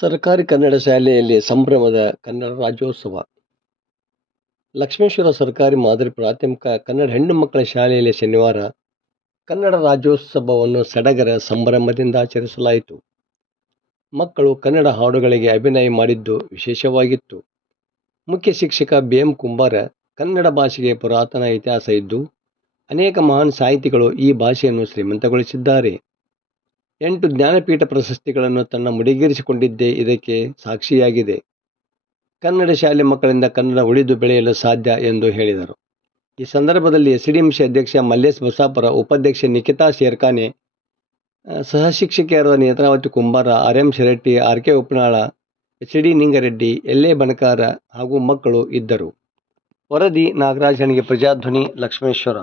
ಸರ್ಕಾರಿ ಕನ್ನಡ ಶಾಲೆಯಲ್ಲಿ ಸಂಭ್ರಮದ ಕನ್ನಡ ರಾಜ್ಯೋತ್ಸವ. ಲಕ್ಷ್ಮೇಶ್ವರ ಸರ್ಕಾರಿ ಮಾದರಿ ಪ್ರಾಥಮಿಕ ಕನ್ನಡ ಹೆಣ್ಣು ಮಕ್ಕಳ ಶಾಲೆಯಲ್ಲಿ ಶನಿವಾರ ಕನ್ನಡ ರಾಜ್ಯೋತ್ಸವವನ್ನು ಸಡಗರ ಸಂಭ್ರಮದಿಂದ ಆಚರಿಸಲಾಯಿತು. ಮಕ್ಕಳು ಕನ್ನಡ ಹಾಡುಗಳಿಗೆ ಅಭಿನಯ ಮಾಡಿದ್ದು ವಿಶೇಷವಾಗಿತ್ತು. ಮುಖ್ಯ ಶಿಕ್ಷಕ BM ಕುಂಬಾರ ಕನ್ನಡ ಭಾಷೆಗೆ ಪುರಾತನ ಇತಿಹಾಸ ಇದ್ದು ಅನೇಕ ಮಹಾನ್ ಸಾಹಿತಿಗಳು ಈ ಭಾಷೆಯನ್ನು ಶ್ರೀಮಂತಗೊಳಿಸಿದ್ದಾರೆ. 8 ಜ್ಞಾನಪೀಠ ಪ್ರಶಸ್ತಿಗಳನ್ನು ತನ್ನ ಮುಡಿಗೇರಿಸಿಕೊಂಡಿದ್ದೇ ಇದಕ್ಕೆ ಸಾಕ್ಷಿಯಾಗಿದೆ. ಕನ್ನಡ ಶಾಲೆ ಮಕ್ಕಳಿಂದ ಕನ್ನಡ ಉಳಿದು ಬೆಳೆಯಲು ಸಾಧ್ಯ ಎಂದು ಹೇಳಿದರು. ಈ ಸಂದರ್ಭದಲ್ಲಿ SDMC ಅಧ್ಯಕ್ಷ ಮಲ್ಲೇಶ್ ಬಸಾಪುರ, ಉಪಾಧ್ಯಕ್ಷೆ ನಿಖಿತಾ ಶೇರ್ಖಾನೆ, ಸಹ ಶಿಕ್ಷಕಿಯರಾದ ನೇತ್ರಾವತಿ ಕುಂಬಾರ, RM Shiratti, RK ಉಪ್ನಾಳ, HD ನಿಂಗರೆಡ್ಡಿ, LA Banakar ಹಾಗೂ ಮಕ್ಕಳು ಇದ್ದರು. ವರದಿ ನಾಗರಾಜ್ ಹಣಿಗೆ, ಪ್ರಜಾಧ್ವನಿ, ಲಕ್ಷ್ಮೇಶ್ವರ.